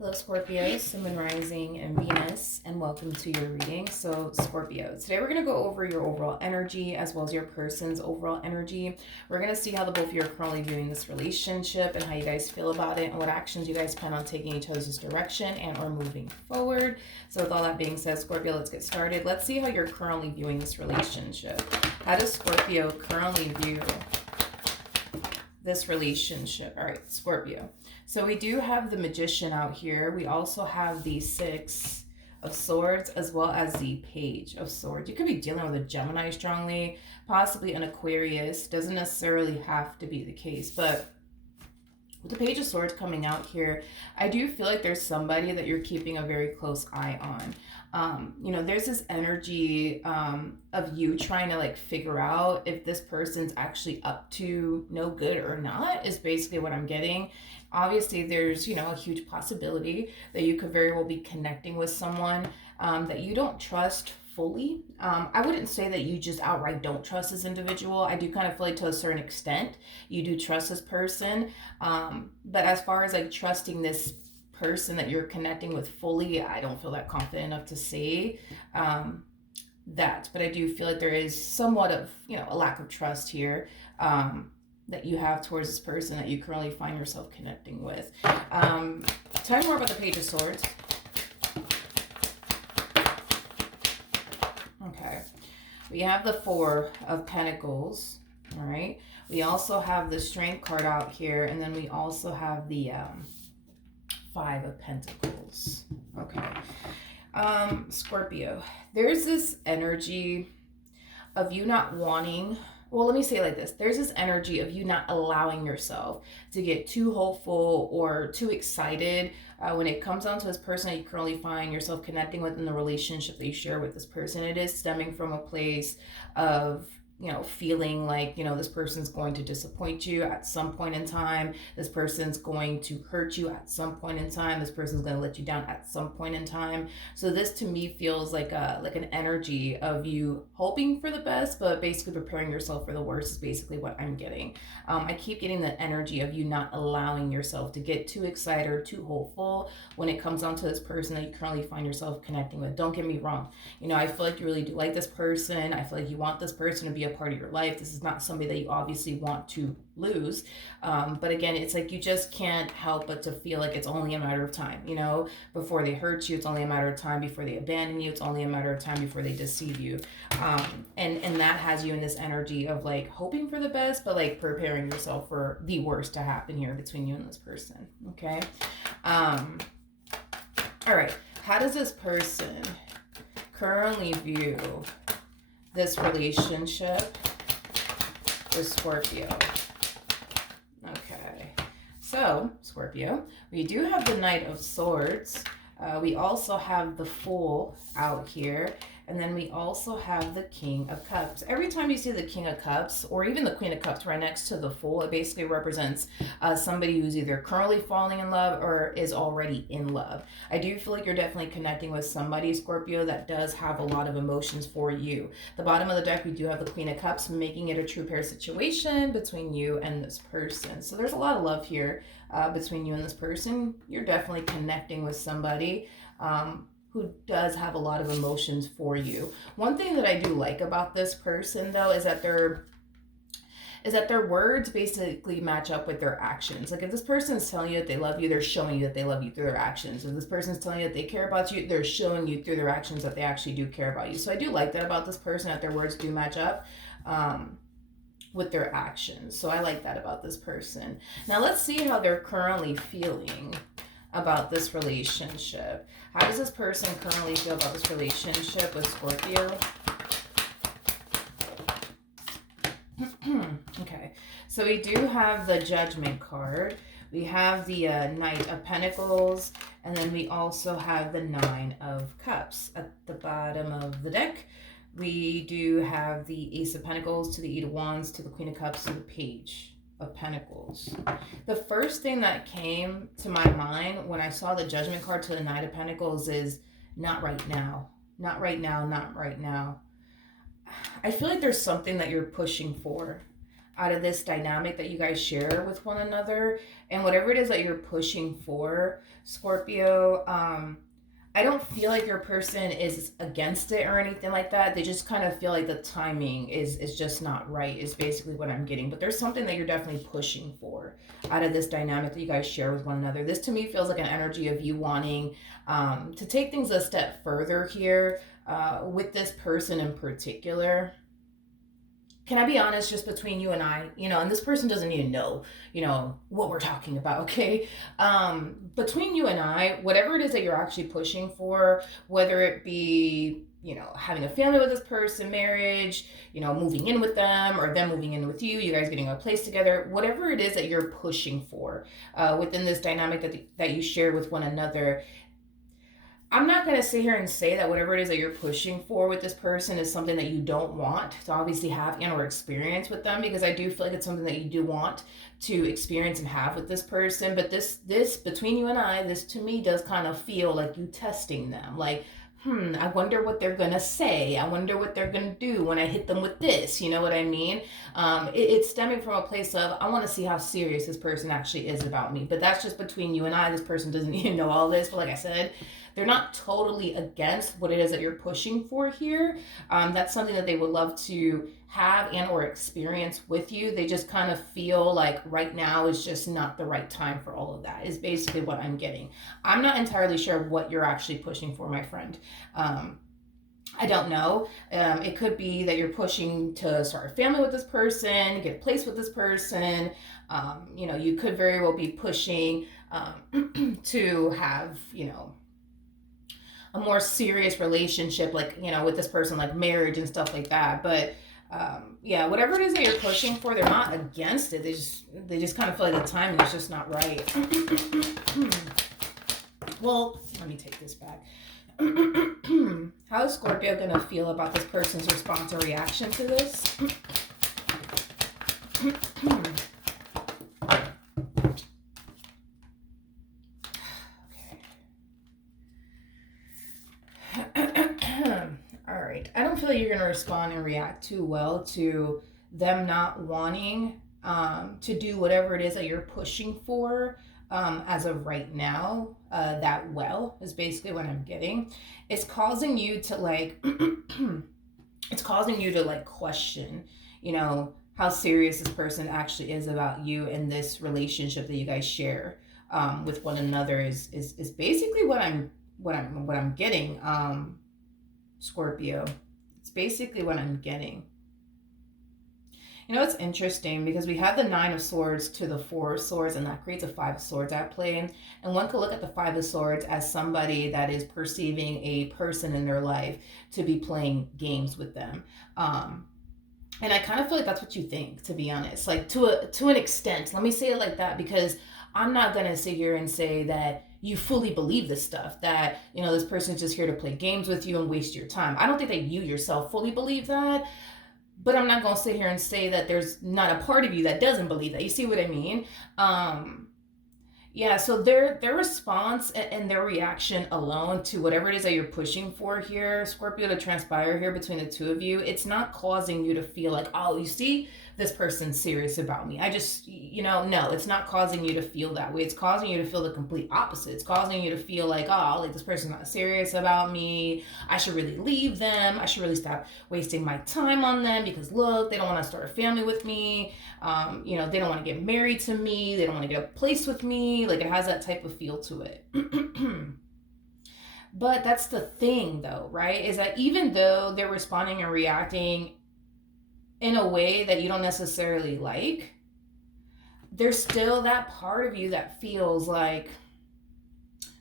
Hello, Scorpio, Sun, Moon, Rising, and Venus, and welcome to your reading. So, Scorpio, today we're going to go over your overall energy as well as your person's overall energy. We're going to see how the both of you are currently viewing this relationship and how you guys feel about it and what actions you guys plan on taking each other's direction and or moving forward. So, with all that being said, Scorpio, let's get started. Let's see how you're currently viewing this relationship. How does Scorpio currently view this relationship? All right, Scorpio. So we do have the Magician out here. We also have the Six of Swords as well as the Page of Swords. You could be dealing with a Gemini strongly, possibly an Aquarius. Doesn't necessarily have to be the case, but with the Page of Swords coming out here, I do feel like there's somebody that you're keeping a very close eye on. There's this energy of you trying to like figure out if this person's actually up to no good or not, is basically what I'm getting. Obviously, there's, a huge possibility that you could very well be connecting with someone that you don't trust fully. I wouldn't say that you just outright don't trust this individual. I do kind of feel like to a certain extent you do trust this person. But as far as like trusting this person that you're connecting with fully, I don't feel that confident enough to say that. But I do feel like there is somewhat of, a lack of trust here that you have towards this person that you currently find yourself connecting with. Tell me more about the Page of Swords. Okay. We have the Four of Pentacles. All right. We also have the Strength card out here. And then we also have the Five of Pentacles. Okay. Scorpio, there's this energy of you not wanting, well, let me say it like this. There's this energy of you not allowing yourself to get too hopeful or too excited when it comes down to this person that you currently find yourself connecting with in the relationship that you share with this person. It is stemming from a place of feeling like, this person's going to disappoint you at some point in time. This person's going to hurt you at some point in time. This person's going to let you down at some point in time. So this to me feels like an energy of you hoping for the best, but basically preparing yourself for the worst is basically what I'm getting. I keep getting the energy of you not allowing yourself to get too excited or too hopeful when it comes down to this person that you currently find yourself connecting with. Don't get me wrong. I feel like you really do like this person. I feel like you want this person to be a part of your life. This is not somebody that you obviously want to lose. But again, it's like you just can't help but to feel like it's only a matter of time, before they hurt you. It's only a matter of time before they abandon you. It's only a matter of time before they deceive you. And that has you in this energy of like hoping for the best, but like preparing yourself for the worst to happen here between you and this person. Okay. All right. How does this person currently view this relationship with Scorpio? Okay, so Scorpio, we do have the Knight of Swords. We also have the Fool out here. And then we also have the King of Cups. Every time you see the King of Cups or even the Queen of Cups right next to the Fool, it basically represents somebody who's either currently falling in love or is already in love. I do feel like you're definitely connecting with somebody, Scorpio, that does have a lot of emotions for you. The bottom of the deck, we do have the Queen of Cups, making it a true pair situation between you and this person. So there's a lot of love here between you and this person. You're definitely connecting with somebody who does have a lot of emotions for you. One thing that I do like about this person, though, is that their words basically match up with their actions. Like if this person is telling you that they love you, they're showing you that they love you through their actions. If this person is telling you that they care about you, they're showing you through their actions that they actually do care about you. So I do like that about this person, that their words do match up with their actions. So I like that about this person. Now let's see how they're currently feeling about this relationship. How does this person currently feel about this relationship with Scorpio? Okay, so we do have the Judgment card. We have the Knight of Pentacles, and then we also have the Nine of Cups. At the bottom of the deck, we do have the Ace of Pentacles to the Eight of Wands to the Queen of Cups to the Page of Pentacles. The first thing that came to my mind when I saw the Judgment card to the Knight of Pentacles is not right now. Not right now, not right now. I feel like there's something that you're pushing for. out of this dynamic that you guys share with one another, and whatever it is that you're pushing for, Scorpio. I don't feel like your person is against it or anything like that. They just kind of feel like the timing is just not right, is basically what I'm getting. But there's something that you're definitely pushing for out of this dynamic that you guys share with one another. This to me feels like an energy of you wanting to take things a step further here with this person in particular. Can I be honest, just between you and I, and this person doesn't even know, what we're talking about, okay? Between you and I, whatever it is that you're actually pushing for, whether it be, having a family with this person, marriage, moving in with them, or them moving in with you guys getting a place together, whatever it is that you're pushing for within this dynamic that you share with one another, I'm not going to sit here and say that whatever it is that you're pushing for with this person is something that you don't want to obviously have and or experience with them, because I do feel like it's something that you do want to experience and have with this person. But this between you and I, this to me does kind of feel like you testing them. Like, I wonder what they're going to say. I wonder what they're going to do when I hit them with this. You know what I mean? It's stemming from a place of, I want to see how serious this person actually is about me. But that's just between you and I. This person doesn't even know all this. But like I said, they're not totally against what it is that you're pushing for here. That's something that they would love to have and or experience with you. They just kind of feel like right now is just not the right time for all of that, is basically what I'm getting. I'm not entirely sure what you're actually pushing for, my friend. I don't know. It could be that you're pushing to start a family with this person, get a place with this person. You could very well be pushing to have, a more serious relationship, like, with this person, like marriage and stuff like that. But yeah, whatever it is that you're pushing for, they're not against it. They just kind of feel like the timing is just not right. Well, let me take this back. How is Scorpio going to feel about this person's response or reaction to this? All right. I don't feel like you're going to respond and react too well to them not wanting to do whatever it is that you're pushing for as of right now. That well is basically what I'm getting. It's causing you to question, how serious this person actually is about you, and this relationship that you guys share with one another is basically what I'm getting. Scorpio. It's basically what I'm getting. It's interesting because we have the Nine of Swords to the Four of Swords, and that creates a Five of Swords at play. And one could look at the Five of Swords as somebody that is perceiving a person in their life to be playing games with them. And I kind of feel like that's what you think, to be honest. Like, to an extent. Let me say it like that, because I'm not going to sit here and say that you fully believe this stuff, that, this person's just here to play games with you and waste your time. I don't think that you yourself fully believe that, but I'm not going to sit here and say that there's not a part of you that doesn't believe that. You see what I mean? Yeah, so their response and their reaction alone to whatever it is that you're pushing for here, Scorpio, to transpire here between the two of you, it's not causing you to feel like, oh, you see, this person's serious about me. I just, no, it's not causing you to feel that way. It's causing you to feel the complete opposite. It's causing you to feel like, oh, like this person's not serious about me. I should really leave them. I should really stop wasting my time on them, because look, they don't want to start a family with me. They don't want to get married to me. They don't want to get a place with me. Like, it has that type of feel to it. But that's the thing, though, right? Is that even though they're responding and reacting in a way that you don't necessarily like, there's still that part of you that feels like,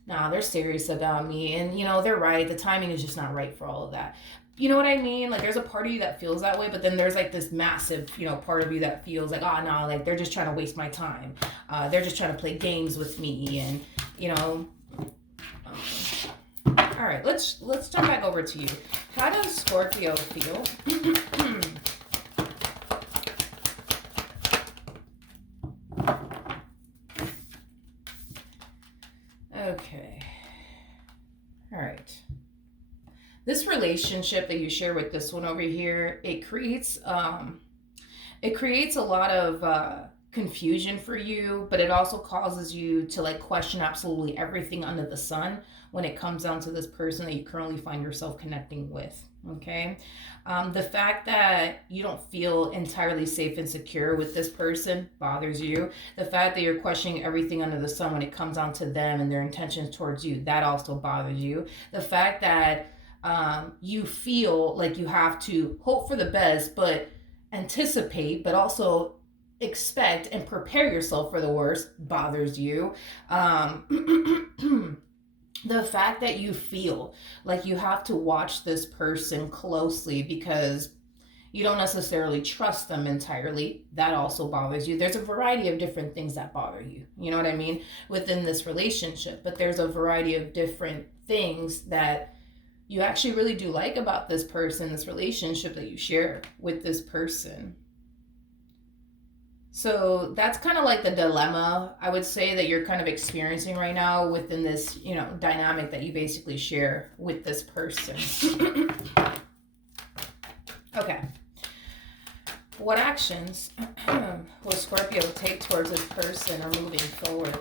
nah, they're serious about me. And, they're right. The timing is just not right for all of that. You know what I mean? Like, there's a part of you that feels that way, but then there's like this massive, part of you that feels like, oh, no, like they're just trying to waste my time. They're just trying to play games with me. And, all right, let's jump back over to you. How does Scorpio feel? Okay. All right. This relationship that you share with this one over here, it creates It creates a lot of confusion for you, but it also causes you to like question absolutely everything under the sun when it comes down to this person that you currently find yourself connecting with. Okay. The fact that you don't feel entirely safe and secure with this person bothers you. The fact that you're questioning everything under the sun when it comes down to them and their intentions towards you, that also bothers you. The fact that you feel like you have to hope for the best, but anticipate, but also expect and prepare yourself for the worst bothers you. The fact that you feel like you have to watch this person closely because you don't necessarily trust them entirely, that also bothers you. There's a variety of different things that bother you, you know what I mean, within this relationship, but there's a variety of different things that you actually really do like about this person, this relationship that you share with this person. So that's kind of like the dilemma I would say that you're kind of experiencing right now within this, dynamic that you basically share with this person. Okay. What actions will Scorpio take towards this person or moving forward?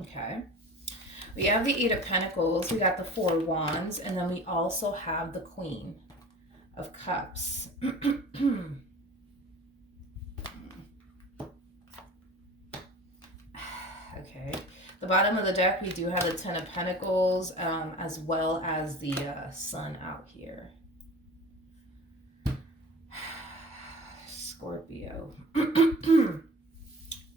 Okay. We have the Eight of Pentacles, we got the Four of Wands, and then we also have the Queen of Cups. Okay. The bottom of the deck, we do have the Ten of Pentacles, as well as the Sun out here. Scorpio.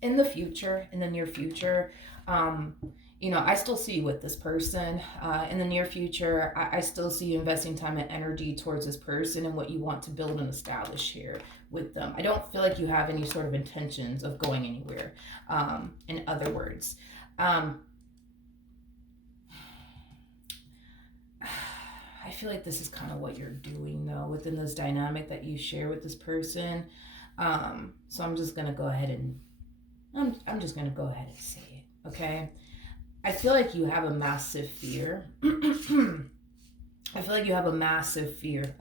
In the future, in the near future, I still see you with this person. In the near future, I still see you investing time and energy towards this person and what you want to build and establish here with them. I don't feel like you have any sort of intentions of going anywhere, in other words. I feel like this is kind of what you're doing, though, within this dynamic that you share with this person. So I'm just going to go ahead and I'm just going to go ahead and say it, okay? I feel like you have a massive fear. I feel like you have a massive fear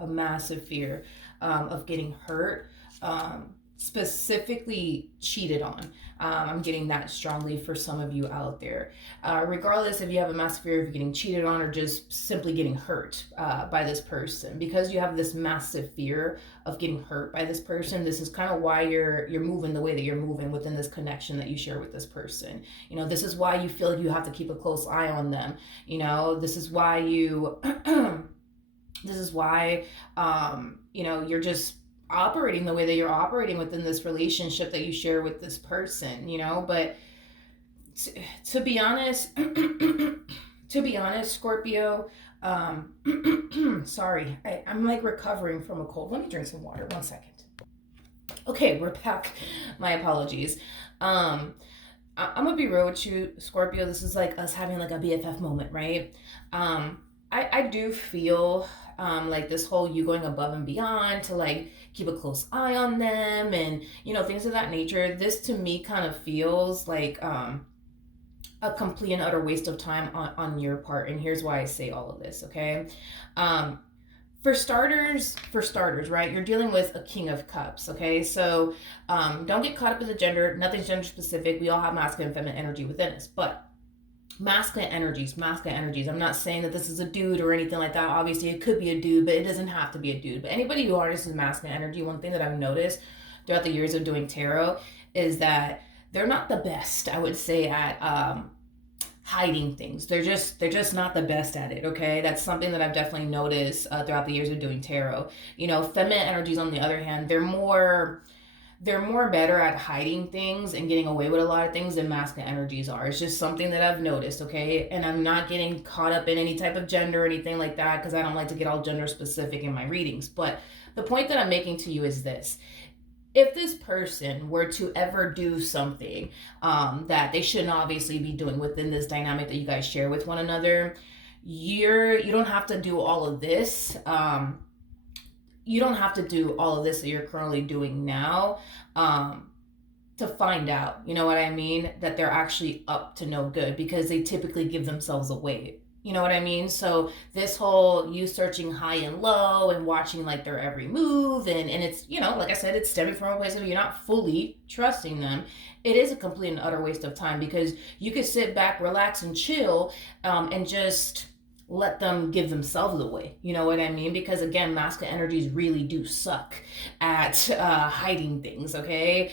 of getting hurt, specifically cheated on. I'm getting that strongly for some of you out there. Regardless if you have a massive fear of getting cheated on or just simply getting hurt by this person, because you have this massive fear of getting hurt by this person, this is kind of why you're moving the way that you're moving within this connection that you share with this person. This is why you feel like you have to keep a close eye on them. This is why you this is why you're just operating the way that you're operating within this relationship that you share with this person, but to be honest, Scorpio, sorry, I'm like recovering from a cold. Let me drink some water, 1 second. Okay, we're back. My apologies. I'm gonna be real with you, Scorpio. This is like us having like a BFF moment, right? I do feel like this whole you going above and beyond to like keep a close eye on them and things of that nature. This to me kind of feels like a complete and utter waste of time on your part, and here's why I say all of this. Okay, for starters, right, you're dealing with a King of Cups. Okay, so don't get caught up in the gender. Nothing's gender specific. We all have masculine and feminine energy within us, but masculine energies. I'm not saying that this is a dude or anything like that. Obviously it could be a dude, but it doesn't have to be a dude. But anybody who harnesses masculine energy, one thing that I've noticed throughout the years of doing tarot is that they're not the best, I would say, at hiding things. They're just not the best at it. Okay, that's something that I've definitely noticed throughout the years of doing tarot. Feminine energies, on the other hand, they're more better at hiding things and getting away with a lot of things than masculine energies are. It's just something that I've noticed, okay? And I'm not getting caught up in any type of gender or anything like that because I don't like to get all gender specific in my readings. But the point that I'm making to you is this. If this person were to ever do something that they shouldn't obviously be doing within this dynamic that you guys share with one another, you don't have to do all of this. You don't have to do all of this that you're currently doing now to find out, you know what I mean, that they're actually up to no good, because they typically give themselves away You know what I mean? So this whole you searching high and low and watching like their every move, and it's, like I said, it's stemming from a place of you're not fully trusting them. It is a complete and utter waste of time because you could sit back, relax, and chill, and just let them give themselves away. You know what I mean? Because again, masculine energies really do suck at hiding things. Okay,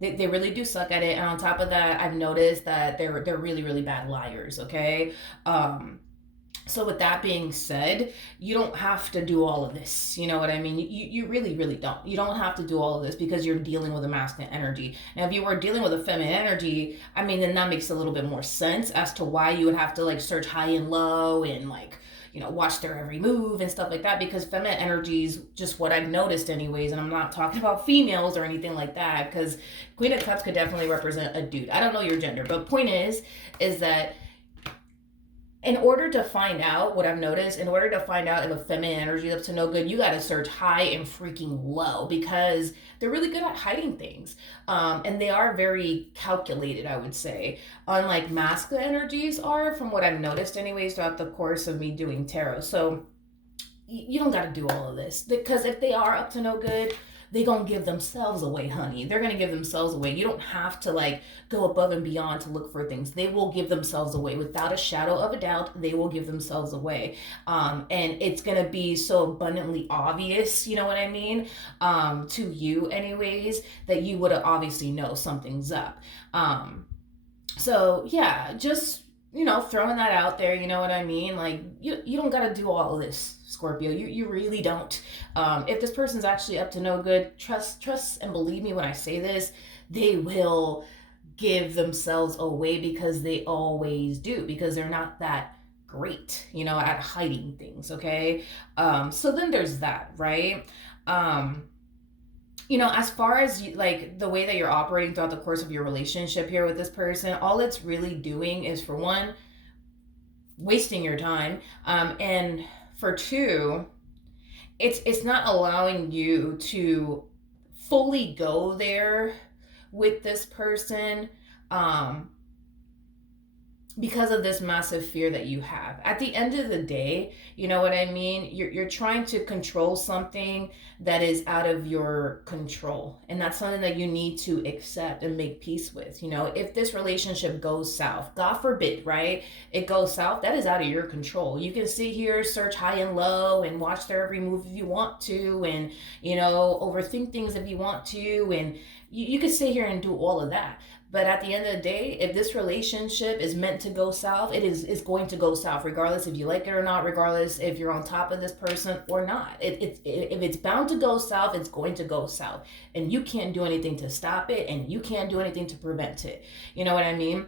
they really do suck at it, and on top of that, I've noticed that they're really really bad liars. Okay, um, so with that being said, you don't have to do all of this. You know what I mean? You really, really don't. You don't have to do all of this because you're dealing with a masculine energy. Now, if you were dealing with a feminine energy, I mean, then that makes a little bit more sense as to why you would have to like search high and low and like, watch their every move and stuff like that, because feminine energy is just what I've noticed anyways. And I'm not talking about females or anything like that, because Queen of Cups could definitely represent a dude. I don't know your gender, but point is that in order to find out what I've noticed, in order to find out if a feminine energy is up to no good, you got to search high and freaking low, because they're really good at hiding things. And they are very calculated, I would say. Unlike masculine energies are, from what I've noticed, anyways, throughout the course of me doing tarot. So you don't got to do all of this, because if they are up to no good, they gonna give themselves away, honey. They're gonna give themselves away. You don't have to like go above and beyond to look for things. They will give themselves away without a shadow of a doubt. They will give themselves away, and it's gonna be so abundantly obvious. You know what I mean? To you, anyways, that you would obviously know something's up. So yeah, just throwing that out there. You know what I mean? Like you don't gotta do all of this, Scorpio. You really don't. If this person's actually up to no good, trust and believe me when I say this, they will give themselves away, because they always do, because they're not that great, at hiding things. Okay. So then there's that, right? As far as like the way that you're operating throughout the course of your relationship here with this person, all it's really doing is, for one, wasting your time, and for two, it's not allowing you to fully go there with this person, um, because of this massive fear that you have. At the end of the day, you know what I mean? You're trying to control something that is out of your control. And that's something that you need to accept and make peace with. If this relationship goes south, God forbid, right? It goes south, that is out of your control. You can sit here, search high and low, and watch their every move if you want to, and, overthink things if you want to. And you can sit here and do all of that. But at the end of the day, if this relationship is meant to go south, it's going to go south, regardless if you like it or not, regardless if you're on top of this person or not. If it's bound to go south, it's going to go south. And you can't do anything to stop it, and you can't do anything to prevent it. You know what I mean?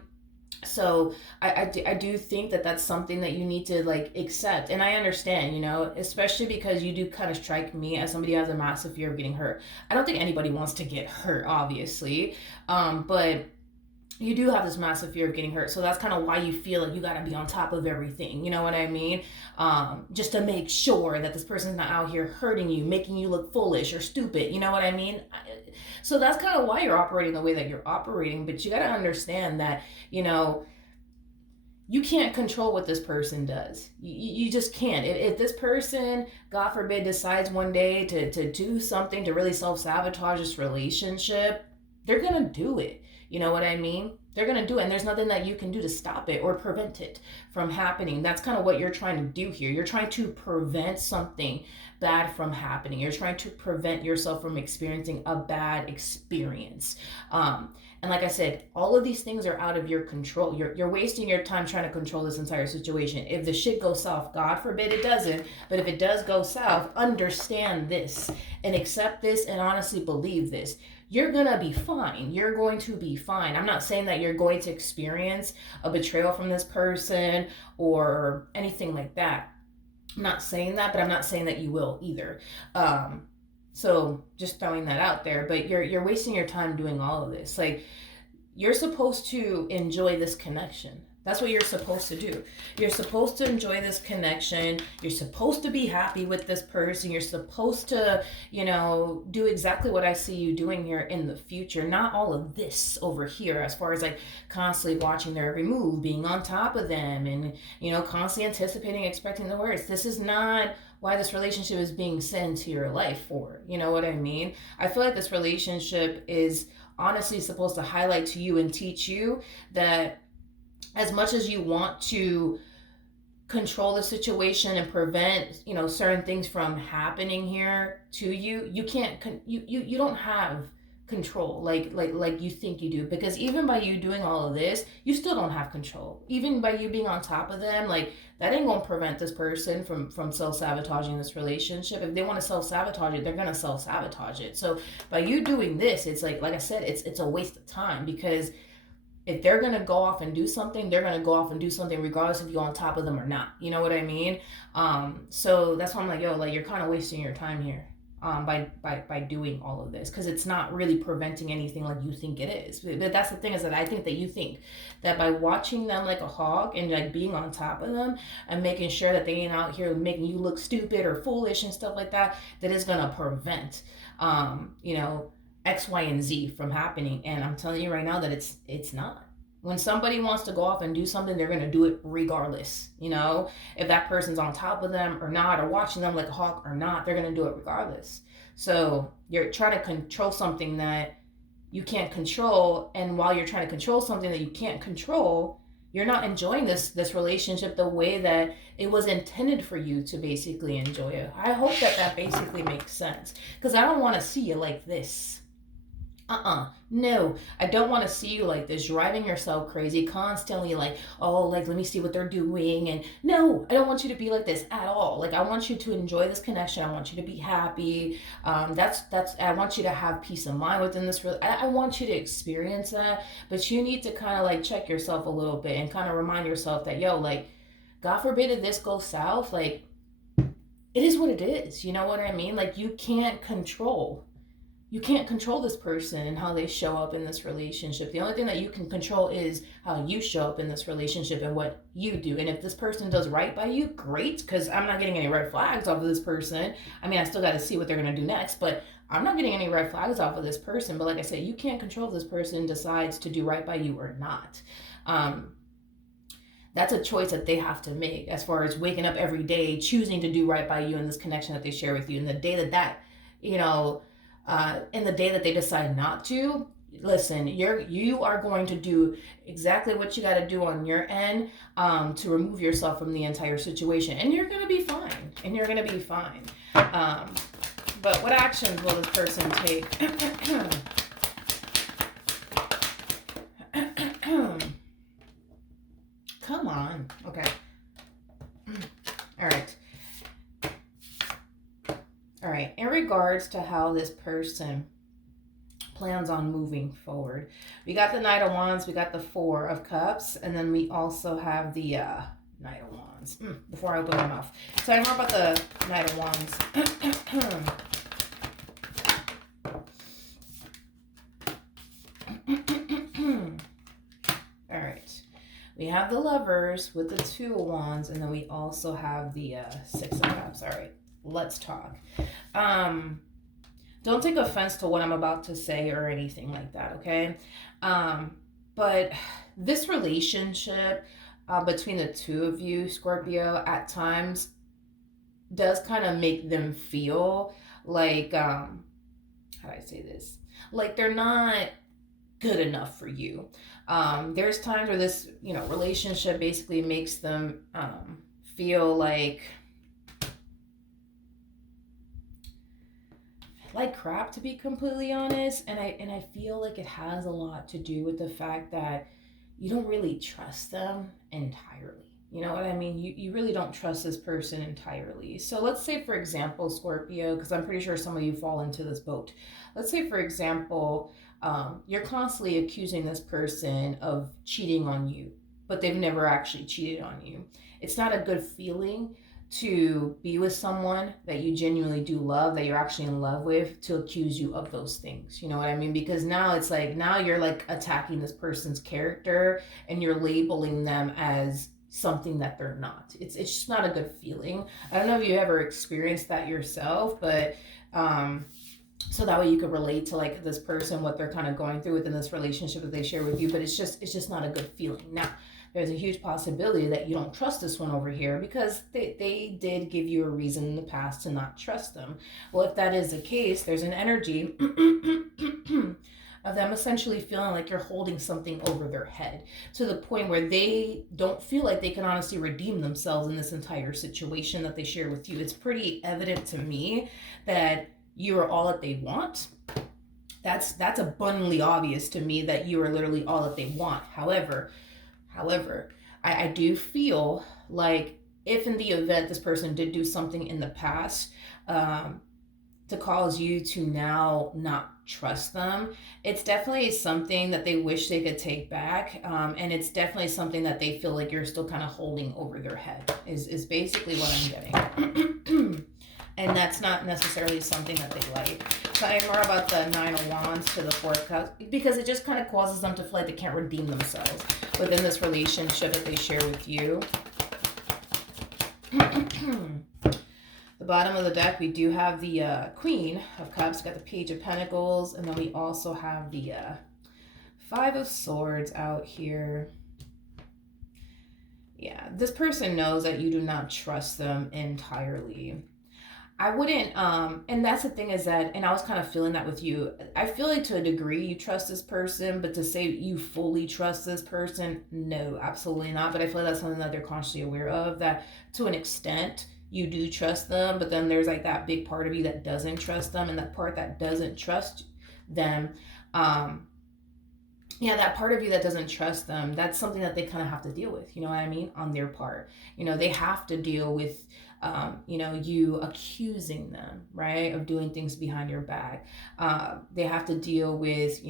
So I do think that that's something that you need to like accept. And I understand, especially because you do kind of strike me as somebody who has a massive fear of getting hurt. I don't think anybody wants to get hurt, obviously, but you do have this massive fear of getting hurt. So that's kind of why you feel like you got to be on top of everything. You know what I mean? Just to make sure that this person's not out here hurting you, making you look foolish or stupid. You know what I mean? So that's kind of why you're operating the way that you're operating. But you got to understand that, you can't control what this person does. You just can't. If this person, God forbid, decides one day to do something to really self-sabotage this relationship, they're going to do it. You know what I mean? They're going to do it, and there's nothing that you can do to stop it or prevent it from happening. That's kind of what you're trying to do here. You're trying to prevent something bad from happening. You're trying to prevent yourself from experiencing a bad experience. And like I said, all of these things are out of your control. You're wasting your time trying to control this entire situation. If the shit goes south, God forbid it doesn't, but if it does go south, understand this and accept this and honestly believe this. You're gonna be fine. You're going to be fine. I'm not saying that you're going to experience a betrayal from this person or anything like that. I'm not saying that, but I'm not saying that you will either. So just throwing that out there, but you're wasting your time doing all of this. Like, you're supposed to enjoy this connection. That's what you're supposed to do. You're supposed to enjoy this connection. You're supposed to be happy with this person. You're supposed to, do exactly what I see you doing here in the future. Not all of this over here, as far as like constantly watching their every move, being on top of them, and, constantly anticipating, expecting the worst. This is not why this relationship is being sent into your life for. You know what I mean? I feel like this relationship is honestly supposed to highlight to you and teach you that as much as you want to control the situation and prevent certain things from happening here to you, you can't you don't have control like you think you do, because even by you doing all of this, you still don't have control. Even by you being on top of them, like, that ain't gonna prevent this person from self-sabotaging this relationship. If they want to self-sabotage it, they're gonna self-sabotage it. So by you doing this, it's like I said, it's a waste of time, because if they're gonna go off and do something, they're gonna go off and do something regardless if you're on top of them or not. You know what I mean? So that's why I'm like, yo, like, you're kind of wasting your time here, by doing all of this, because it's not really preventing anything like you think it is. But that's the thing, is that I think that you think that by watching them like a hawk and like being on top of them and making sure that they ain't out here making you look stupid or foolish and stuff like that, that is gonna prevent, X, Y, and Z from happening. And I'm telling you right now that it's not. When somebody wants to go off and do something, they're gonna do it regardless. If that person's on top of them or not, or watching them like a hawk or not, they're gonna do it regardless. So you're trying to control something that you can't control, and while you're trying to control something that you can't control, you're not enjoying this relationship the way that it was intended for you to basically enjoy it. I hope that basically makes sense, because I don't want to see you like this. No, I don't want to see you like this, driving yourself crazy, constantly like, oh, like, let me see what they're doing. And no, I don't want you to be like this at all. Like, I want you to enjoy this connection. I want you to be happy. I want you to have peace of mind within this. I want you to experience that, but you need to kind of like check yourself a little bit and kind of remind yourself that, yo, like, God forbid if this goes south, like, it is what it is. You know what I mean? Like, you can't control this person and how they show up in this relationship. The only thing that you can control is how you show up in this relationship and what you do. And if this person does right by you, great, because I'm not getting any red flags off of this person. I mean, I still got to see what they're going to do next, but I'm not getting any red flags off of this person. But like I said, you can't control if this person decides to do right by you or not. That's a choice that they have to make, as far as waking up every day, choosing to do right by you in this connection that they share with you. And the day in the day that they decide not to, listen, you are going to do exactly what you got to do on your end, to remove yourself from the entire situation, and you're going to be fine. But what actions will this person take? Come on. Okay. All right. All right. In regards to how this person plans on moving forward, we got the Knight of Wands, we got the Four of Cups, and then we also have the Knight of Wands. Before I open my mouth, tell me more about the Knight of Wands. All right. We have the Lovers with the Two of Wands, and then we also have the Six of Cups. All right. Let's talk. Don't take offense to what I'm about to say or anything like that, okay? But this relationship between the two of you, Scorpio, at times does kind of make them feel like, how do I say this? Like, they're not good enough for you. There's times where this, relationship basically makes them feel like crap, to be completely honest. And I feel like it has a lot to do with the fact that you don't really trust them entirely. You know what I mean? You really don't trust this person entirely. So let's say, for example, Scorpio, because I'm pretty sure some of you fall into this boat. Let's say, for example, you're constantly accusing this person of cheating on you, but they've never actually cheated on you. It's not a good feeling to be with someone that you genuinely do love, that you're actually in love with, to accuse you of those things. You know what I mean? Because now it's like, now you're like attacking this person's character and you're labeling them as something that they're not. It's just not a good feeling. I don't know if you ever experienced that yourself, but so that way you could relate to like this person, what they're kind of going through within this relationship that they share with you. But it's just not a good feeling. Now there's a huge possibility that you don't trust this one over here because they did give you a reason in the past to not trust them. Well, if that is the case, there's an energy of them essentially feeling like you're holding something over their head to the point where they don't feel like they can honestly redeem themselves in this entire situation that they share with you. It's pretty evident to me that you are all that they want. That's abundantly obvious to me that you are literally all that they want. However, I do feel like if in the event this person did do something in the past to cause you to now not trust them, it's definitely something that they wish they could take back. And it's definitely something that they feel like you're still kind of holding over their head, is basically what I'm getting. And that's not necessarily something that they like. Talking more about the Nine of Wands to the Four of Cups, because it just kind of causes them to feel like they can't redeem themselves within this relationship that they share with you. The bottom of the deck, we do have the Queen of Cups. We got the Page of Pentacles, and then we also have the Five of Swords out here. Yeah, this person knows that you do not trust them entirely. I wouldn't, and that's the thing is that, and I was kind of feeling that with you. I feel like to a degree you trust this person, but to say you fully trust this person, no, absolutely not. But I feel like that's something that they're consciously aware of, that to an extent you do trust them, but then there's like that big part of you that doesn't trust them, and that part that doesn't trust them, that part of you that doesn't trust them, that's something that they kind of have to deal with, you know what I mean, on their part. They have to deal with you accusing them, right, of doing things behind your back. They have to deal with,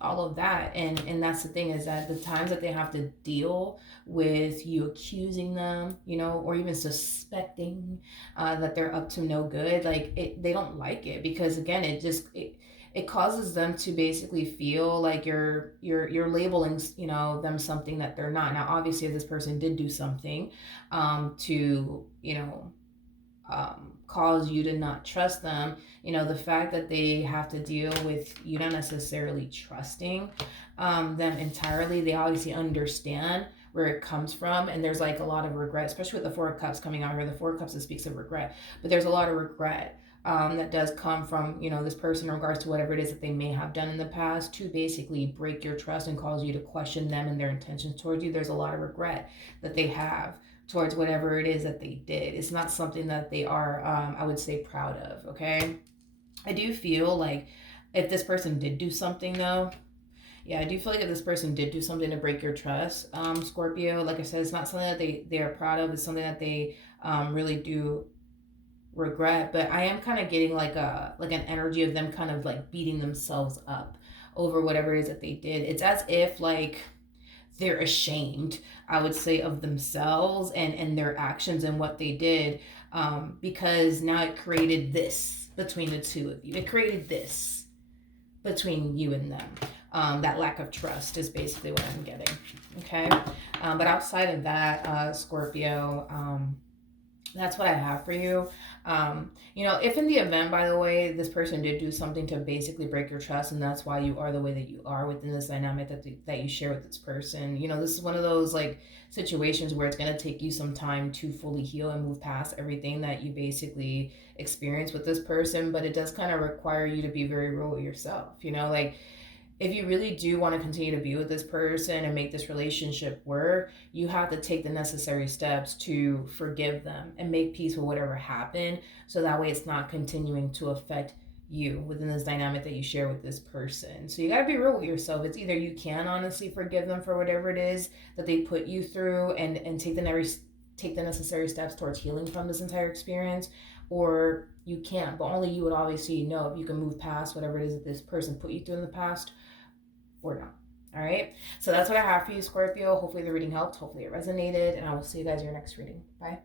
all of that. And that's the thing, is that the times that they have to deal with you accusing them, or even suspecting that they're up to no good, like they don't like it, because again, it causes them to basically feel like you're labeling, them something that they're not. Now, obviously, if this person did do something to, cause you to not trust them, the fact that they have to deal with you not necessarily trusting them entirely, they obviously understand where it comes from, and there's like a lot of regret, especially with the Four of Cups coming out here. The Four of Cups, it speaks of regret, but there's a lot of regret that does come from, this person in regards to whatever it is that they may have done in the past to basically break your trust and cause you to question them and their intentions towards you. There's a lot of regret that they have towards whatever it is that they did. It's not something that they are, I would say, proud of, okay? I do feel like if this person did do something, though, yeah, I do feel like if this person did do something to break your trust, Scorpio, like I said, it's not something that they are proud of. It's something that they really do regret. But I am kind of getting like an energy of them kind of like beating themselves up over whatever it is that they did. It's as if like they're ashamed, I would say, of themselves and their actions and what they did, because now it created this between the two of you. It created this between you and them. That lack of trust is basically what I'm getting. Okay. But outside of that, Scorpio, that's what I have for you. If in the event, by the way, this person did do something to basically break your trust, and that's why you are the way that you are within this dynamic that you share with this person, this is one of those like situations where it's going to take you some time to fully heal and move past everything that you basically experience with this person. But it does kind of require you to be very real with yourself, like if you really do want to continue to be with this person and make this relationship work, you have to take the necessary steps to forgive them and make peace with whatever happened, so that way it's not continuing to affect you within this dynamic that you share with this person. So you got to be real with yourself. It's either you can honestly forgive them for whatever it is that they put you through and take the necessary steps towards healing from this entire experience, or you can't. But only you would obviously know if you can move past whatever it is that this person put you through in the past or not. All right. So that's what I have for you, Scorpio. Hopefully the reading helped. Hopefully it resonated. And I will see you guys in your next reading. Bye.